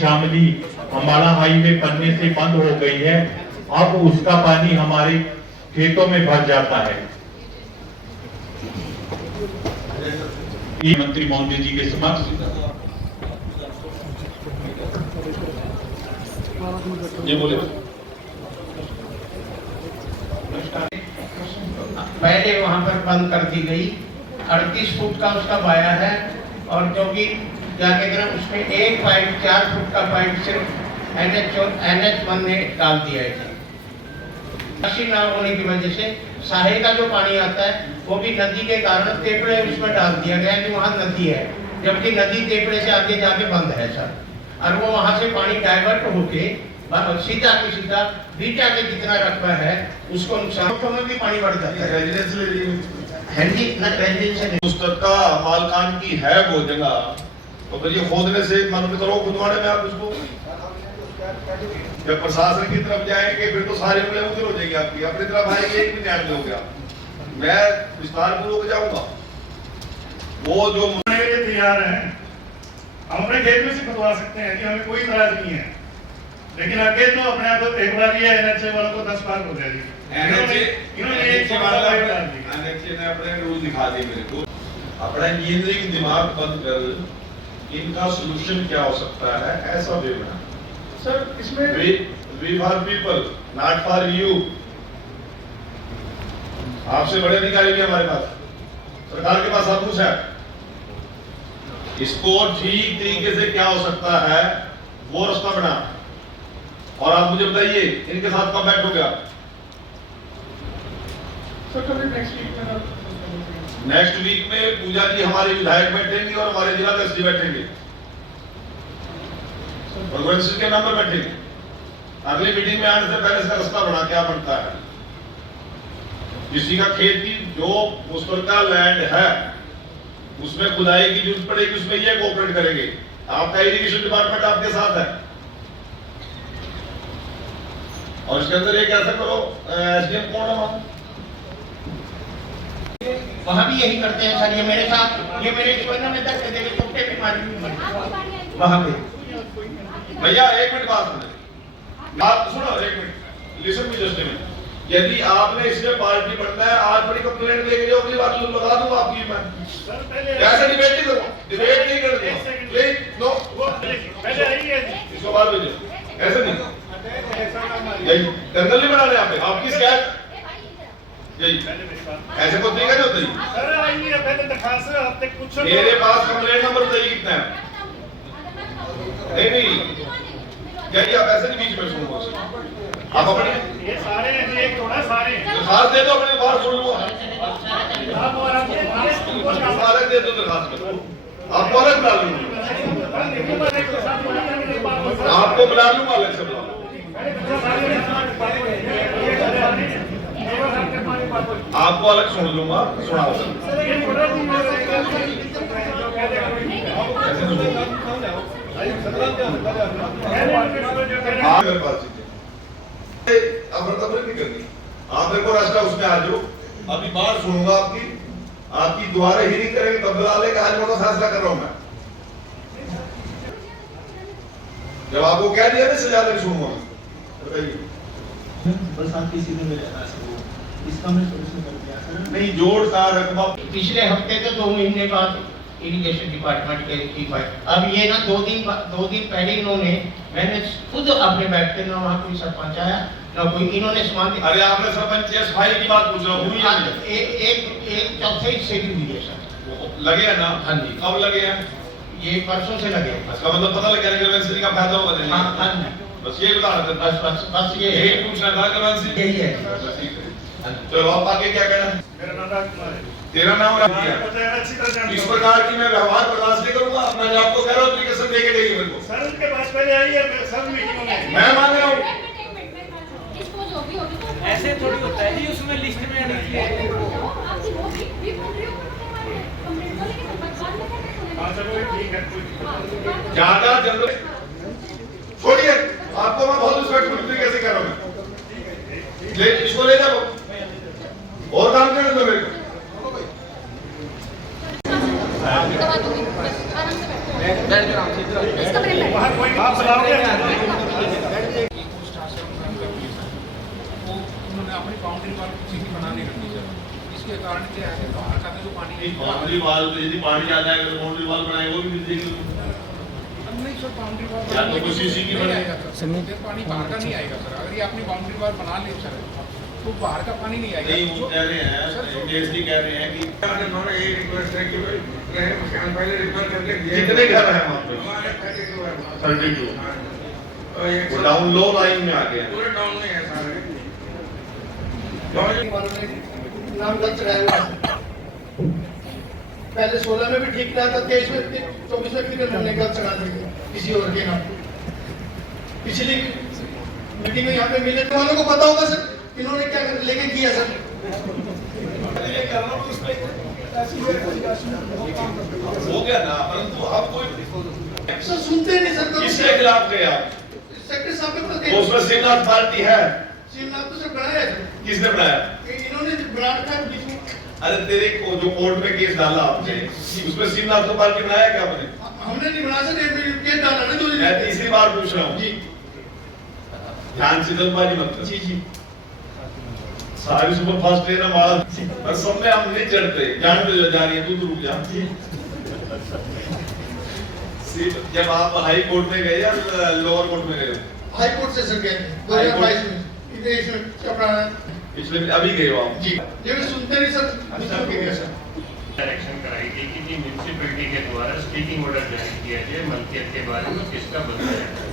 Shamli Ambala highway बनने से बंद हो गई है, अब उसका पानी हमारे खेतों में भर जाता है। मंत्री महोदय जी के समक्ष ये बोले। पहले वहां पर बंद कर दी गई, 38 फुट का उसका वाया है, और जो कि क्या कहते हैं उसमें एक पाइप 4 फुट का पाइप सिर्फ NH1 ने डाल दिया है। कृषि न होने की वजह से साहे का जो पानी आता है वो भी नदी के कारण तेपड़े उसमें डाल दिया गया कि वहाँ नदी है, जबकि नदी तेपड़े से आगे जाके बंद है सर, और वो वहाँ से पानी डाइवर्ट होके सीधा के सीधा बीटा के जितना रकबा है उसको नुकसान में भी पानी बढ़ जाता है। का मालकान की है वो जगह, तो फिर ये खोदने से मन में करो खुदवाने में आप उसको जब प्रशासन की तरफ जाएंगे फिर तो सारी उंगलियां उधर हो जाएगी आपकी, अपनी तरफ आएंगे एक भी ध्यान दोगे आप। मैं विस्तार पूर्वक जाऊंगा। वो जो तैयार है, हम अपने खेत में से खुदवा सकते हैं कि हमें कोई इतराज नहीं है, लेकिन आगे तो अपने आप एक बार ये NH वालों को 10 बार हो जाएगी। NH ने अपने रूल दिखा दिए मेरे को। अपना इंजीनियरिंग दिमाग बंद कर इनका सोल्यूशन क्या हो सकता है ऐसा वे बना सर। इसमें we for people not for you. आपसे बड़े अधिकारी भी हमारे पास, सरकार के पास सब कुछ है। इसको ठीक तरीके से क्या हो सकता है वो रास्ता बना, और आप मुझे बताइए इनके साथ कब बैठ हो गया? नेक्स्ट वीक में पूजा जी हमारे विधायक बैठेंगे और हमारे जिला अध्यक्ष बैठेंगे और गवर्नर के मेंबर बैठेंगे। अगली मीटिंग में आने से पहले इसका रास्ता बना क्या बनता है। किसी का खेत की जो मुस्तरका लैंड है उसमें खुदाई की जरूरत पड़ेगी, उसमें ये कोऑपरेट करेंगे। आपका इरिगेशन डिपार्टमेंट आपके साथ है, और इसके अंदर एक ऐसा करो SDM कौन है वहाँ भी यही करते हैं सर। ये मेरे साथ, ये मेरे कोयना में तक देखे कुत्ते भी मारी वहाँ पे। भैया एक मिनट बात सुनो, आप सुनो एक minute, listen me just minute. यदि आपने इसमें पार्टी बनना है, आज बड़ी कंप्लेंट लेके जाओ, अगली बार लगा दूंगा आपकी मैं। ऐसे डिबेट नहीं करूँ, डिबेट नहीं करते प्लीज नो। पहले आइए इसको बाहर भेजो, ऐसे नहीं यही दंगल नहीं बना रहे आप, आपकी शिकायत यही ऐसे को तरीका नहीं होता जी। सर आइए पहले दरखास्त हफ्ते कुछ मेरे पास कंप्लेंट नंबर बताइए कितना है। नहीं यही आप ऐसे नहीं बीच में सुनो, आप अपने ये सारे एक थोड़ा सारे दरखास्त दे दो, अपने बाहर सुन लूंगा। सारे दे दो दरखास्त में, आपको अलग बुला लूंगा, आपको बुला लूंगा अलग से बुला। आपको अलग सुन लूंगा, सुनाओ नहीं करनी। आप मेरे को रास्ता उसमें आ जाओ, अभी बात सुनूंगा आपकी दोबारा हियरिंग करेंगे तब बुला लेगा। आज मैं फैसला कर रहा हूं मैं, जब आपको कह दिया ना सजा नहीं सुनूंगा। बताइए बस आपकी सीधे में रहना है, इसका मैं सोल्यूशन कर दिया सर। नहीं जोड़ का रकबा पिछले हफ्ते तो 2 महीने बाद इरिगेशन डिपार्टमेंट के की फाइल, अब ये ना 2 दिन पहले इन्होंने, मैंने खुद अपने बैठ के, ना वहाँ कोई सरपंच आया ना कोई, इन्होंने समान। अरे आपने सरपंच सफाई की बात पूछ रहा हूँ, एक चौथे हिस्से की हुई है सर। लगे ना? हाँ जी। कब लगे हैं? ये परसों से लगे। इसका मतलब पता लग गया कि का फायदा होगा। हाँ बस ये बता रहे थे, बस ये पूछना था कि यही है। तो आप आगे क्या कहना? मेरा नाम राजकुमार है। तेरा नाम राजकुमार। इस प्रकार की मैं व्यवहार बर्दाश्त नहीं करूंगा। मैं आपको कह रहा हूँ तरीके से लेके जाइए मेरे को। सर उनके पास पहले आइए, सब मीटिंगों में मैं मान रहा हूँ। ऐसे थोड़ी होता है जी, उसमें लिस्ट में आनी चाहिए। ज्यादा जल्द छोड़िए, आपको मैं बहुत रिस्पेक्टफुल तरीके से कह रहा हूँ। इसको ले जाओ और काम करने दो मेरे को। आप बुलाओगे उन्होंने अपनी बाउंड्री वाल किसी की बना नहीं रखी सर, इसके कारण क्या है कि बाहर का जो पानी बाउंड्री वाल पे यदि पानी आ जाएगा तो बाउंड्री वाल बनाए वो भी मिलेगी। नहीं सर, बाउंड्री वाल या तो किसी सी की नहीं बने। आएगा सर, फिर पानी बाहर का नहीं आएगा सर। अगर ये अपनी बाउंड्री वाल बना ले सर तो बाहर का पानी नहीं आएगा। नहीं, वो कह रहे हैं डीएसडी कह रहे हैं कि कितने घर हैं वहाँ पे? 32 वो डाउन लो लाइन में आ गया है। पूरे टाउन में है सारे। नाम गलत चढ़ाया हुआ है। पहले 16 में भी ठीक था, 23 में 24 में फिर हमने गलत चढ़ा दिया किसी और के नाम। पिछली मीटिंग में यहाँ पे मिले तो वालों को पता होगा सर इन्होंने क्या लेके किया सर। हो गया ना, परंतु अब कोई सर सुनते नहीं सर। किसके खिलाफ गए आप? सेक्रेटरी साहब के तो प्रति उसमें शिवनाथ पार्टी है। शिवनाथ तो सर बनाया है सर। किसने बनाया? इन्होंने बना रखा है बीच में। अरे तेरे को जो कोर्ट में केस डाला आपने, उसमें शिवनाथ को पार्टी बनाया क्या आपने? हमने नहीं बना सर, ये केस डाला ना मैं तीसरी बार पूछ रहा हूँ। जी ध्यान से जल्दबाजी मत कर। जी जी सारी सुपर फास्ट ट्रेन हमारा पर सब में हम नहीं चढ़ते। जान पे जा रही है, तू रुक जा। जब आप हाई कोर्ट में गए या लोअर कोर्ट में गए? हाई कोर्ट से सर गए 2022 में। इधर इसमें अपना पिछले अभी गए हो आप? जी ये भी सुनते नहीं सर। दूसरों के क्या सर डायरेक्शन कराई गई कि जी म्यूनिसिपैलिटी के द्वारा स्पीकिंग ऑर्डर जारी किया जाए मलकियत के बारे में किसका बताया जाए।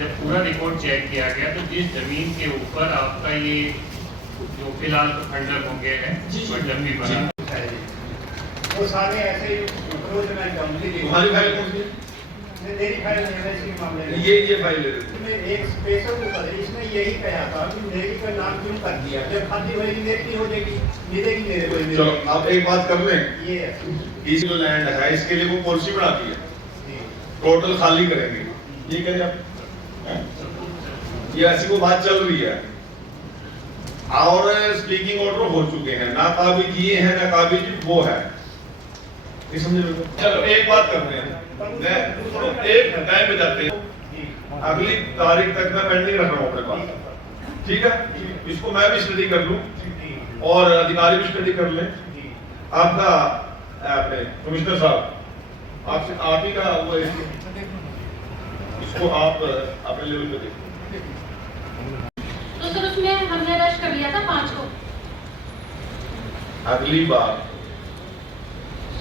जब पूरा रिकॉर्ड चेक किया गया तो जिस जमीन के ऊपर आपका ये जो फिलहाल तो खंडर हो गए हैं बटन भी बना वो सारे ऐसे ही रोज में कंप्लीट तुम्हारी फाइल कौन सी मेरी फाइल एनएच के मामले है? में ये फाइल ले रहे थे। इसमें एक स्पेशल ऊपर है, इसमें यही कहा था कि मेरी का नाम क्यों कर दिया, जब खाली होएगी मेरी नहीं हो जाएगी, मिलेगी मेरे को चलो आप एक बात कर लें, ये है। इस जो लैंड है इसके लिए वो पॉलिसी बना दी है, टोटल खाली करेंगे। ये करें आप? हैं? ये ऐसी वो बात चल रही है और स्पीकिंग ऑर्डर हो चुके हैं, ना काबिज ये है ना काबिज वो है। ये समझ रहे हो? चलो एक बात करते हैं, मैं एक टाइम पे जाते हैं, अगली तारीख तक मैं पेंडिंग रख रहा हूँ अपने पास, ठीक है? इसको मैं भी स्टडी कर लूँ और अधिकारी भी स्टडी कर लें। आपका अपने कमिश्नर साहब आपसे आप ही का वो इसको आप अपने लेवल पे देखिए। तो सर उसमें हमने रश कर लिया था 5 को। अगली बार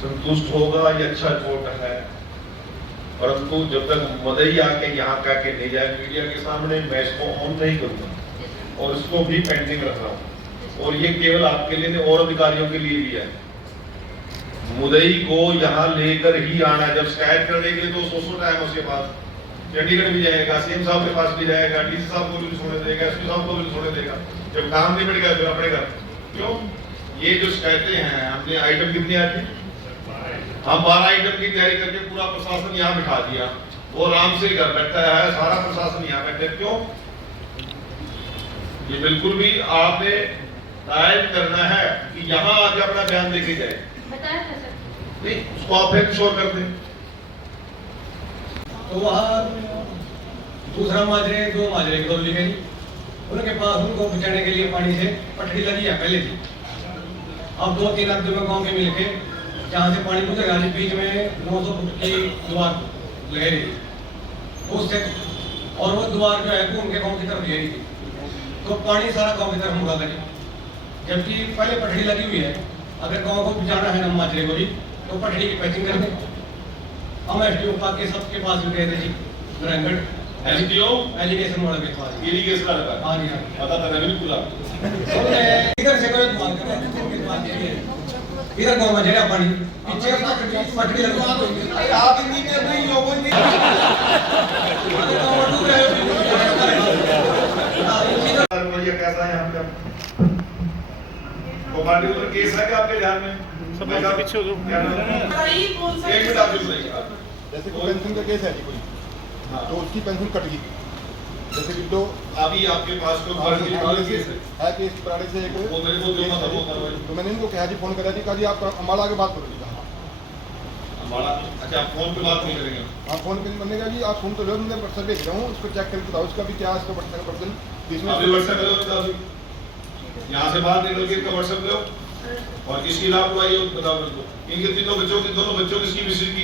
संतुष्ट होगा ये अच्छा रिपोर्ट है, परंतु जब तक मदई आके यहाँ कह के नहीं जाए मीडिया के सामने, मैं इसको ऑन नहीं करूँगा और इसको भी पेंडिंग रख रहा हूँ। और ये केवल आपके लिए नहीं और अधिकारियों के लिए भी है। मुदई को यहाँ लेकर ही आना, जब शिकायत करने के लिए तो 100 टाइम उसके पास चंडीगढ़ भी जाएगा, सीएम साहब के पास भी जाएगा, डीसी साहब को भी छोड़ने देगा, एसपी साहब को भी छोड़ने देगा। जब काम नहीं मिल गया फिर अपने घर क्यों? ये जो शिकायतें हैं, हमने आइटम कितनी आती, हम 12 आइटम की तैयारी करके पूरा प्रशासन यहाँ बिठा दिया, वो आराम से घर बैठा है, सारा प्रशासन यहाँ बैठे। क्यों? ये बिल्कुल भी आपने टाइम करना है कि यहाँ आके अपना बयान देके जाए। बताया था सर। नहीं उसको आप फिर शोर कर दें। तो वहाँ दूसरा माजरे 2 माजरे की लिखे, उनके पास उनको बचाने के लिए पानी से पटड़ी लगी है पहले थी। अब 2-3 आदमी गाँव के मिलके जहाँ से पानी गुजरेगा बीच में 900 फुट की दीवार लगे रही थी उससे, और वो दीवार जो है वो उनके गाँव की तरफ ले रही थी, तो पानी सारा गाँव की तरफ मुड़ा लगे। जबकि पहले पटड़ी लगी हुई है, अगर गाँव को बचाना है ना माजरे को भी तो पटड़ी की पैचिंग कर दें। हम एसडीओ के सबके पास भी गए थे जी, नारायणगढ़ एसडीओ एजुकेशन वाले के पास। इरिगेशन वाला हाँ जी हाँ, पता था नवीन पूरा इधर से कोई बात कर इधर गाँव में जगह पानी पीछे पटड़ी लगी। आप इंजीनियर नहीं हो, कोई कैसा है यहाँ पे? तो पार्टिकुलर केस है क्या आपके ध्यान में? सब पीछे हो क्या नाम है? एक मिनट आप चुप रहिए। जैसे कोई पेंशन का केस है जी कोई, तो उसकी पेंशन कट गई, जैसे कि तो अभी आपके पास कोई फर्जी केस है कि इस प्राणी से एक वो मेरे को जो मतलब वो करवाइए। तो मैंने इनको कहा जी, फोन करा जी, कहा जी आप अम्बाला के बात करो जी। हमारा अच्छा आप फोन पे बात नहीं करेंगे आप फोन पे नहीं बनेगा जी, आप फोन तो लो, मैं व्हाट्सएप भेज रहा हूँ, उसको चेक करके बताओ उसका भी क्या, इसका व्हाट्सएप का वर्जन इसमें अभी व्हाट्सएप लो तो अभी यहाँ से बात निकल के इनका व्हाट्सएप लो और किसकी लापरवाही है बताओ मेरे को। इनके दोनों बच्चों किसकी मिस्र की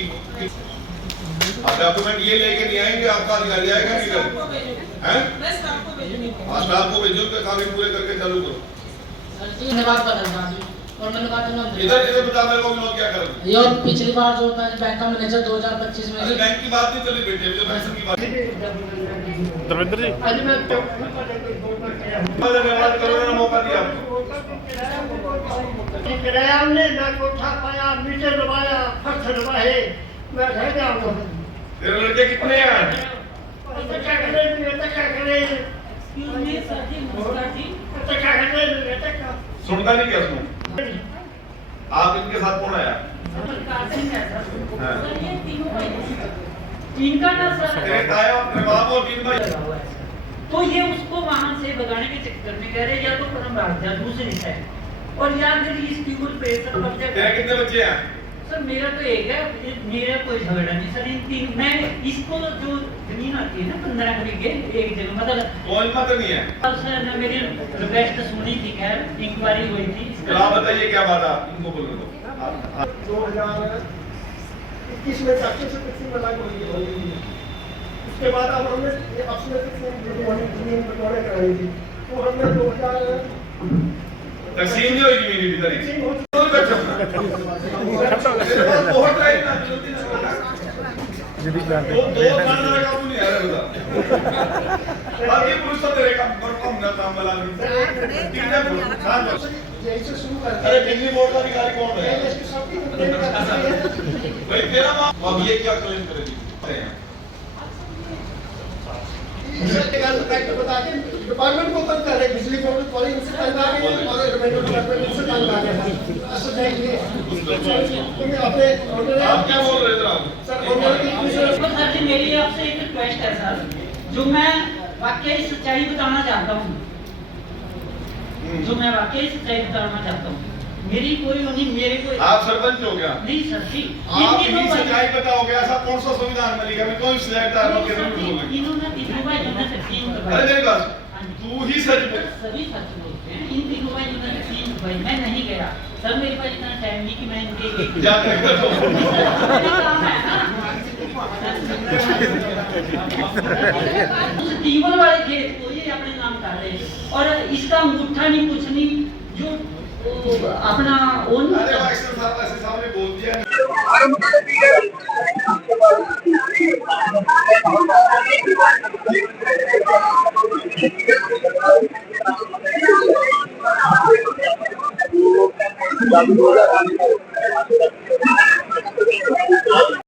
आप डॉक्यूमेंट ये लेके नहीं आएंगे, आपका अधिकारी आएगा कि हैं? हाँ स्टाफ को भेजो तो कागज पूरे करके चालू करो। धन्यवाद बदलना जी। और मैंने कहा था ना इधर बता मेरे को विनोद क्या कर ये और पिछली बार जो था बैंक का मैनेजर 2025 में अरे बैंक की बात नहीं चली बेटे, जो पेंशन की बात धर्मेंद्र जी धन्यवाद करो ना मौका दिया आपको। किराया हमने ना कोठा पाया, मीटर दबाया, फर्श दबाए, मैं घर जाऊंगा। तेरे लड़के कितने हैं? तो क्या करें, बेटा क्या करें? तो क्या करें, बेटा क्या? सुनता नहीं क्या सुन? आप इनके साथ कौन आया? इनका ना सर तेरे ताया अपने बाप और तीन भाई। तो ये उसको वहां से भगाने के चक्कर में कह रहे या तो परम राजा दूसरी है और या फिर इस ट्यूबल पे सर बच्चा। तेरे कितने बच्चे हैं? सर मेरा तो एक है, मेरा कोई झगड़ा नहीं सर। इन तीन मैं इसको जो जमीन आती है ना 15 बीघे एक जगह मतलब कौन मत नहीं है? सर ने मेरी रिक्वेस्ट सुनी थी, खैर इंक्वायरी हुई थी। चलो आप बताइए क्या बात है, इनको बोलने दो। 2021 में चाकू से तकसीम अलग हुई है। उसके बाद अब हमने अपने जमीन बटवारे कराई थी, तो हमने 2000 तकसीम नहीं हुई जमीन की तारीख बहुत टाइम ना जल्दी से बता। दो खाना का नहीं आ रहा बता। बाकी पुरुष तो तेरे काम पर कम ना काम वाला नहीं। ठीक है जैसे शुरू कर अरे बिजली बोर्ड का अधिकारी कौन है? भाई तेरा माँ अब ये क्या क्लेम करेगी? डिपार्टमेंट को तंग कर रहे, बिजली बोर्ड वाले इनसे तंग आ गए और रेवेन्यू डिपार्टमेंट इनसे तंग आ गया। असर देखिए तुम्हें अपने आप क्या बोल रहे थे? सर जी मेरी आपसे एक रिक्वेस्ट है सर, जो मैं वाकई सच्चाई बताना चाहता हूँ, जो मैं वाकई सच्चाई बताना चाहता हूँ। मेरी कोई नहीं, मेरे कोई आप सरपंच हो गया? नहीं सर जी, आप ही सच्चाई बताओगे, ऐसा कौन सा संविधान में लिखा है? कौन सी सच्चाई के रूप में बोलेंगे? इन्होंने तीनों भाई अरे मेरी बात तू ही सच बोल। सभी सच बोलते हैं। इन तीनों भाई उन्होंने 3 भाई मैं नहीं गया सर, मेरे पास इतना टाइम नहीं कि मैं इनके जाकर करो। काम है ना उस टीबल वाले खेत को ये अपने नाम कर रहे हैं और इसका अंगूठा नहीं कुछ नहीं, जो अपना ओन अरे एक्शन साहब ऐसे सामने बोल दिया। चालू हो जाएगा।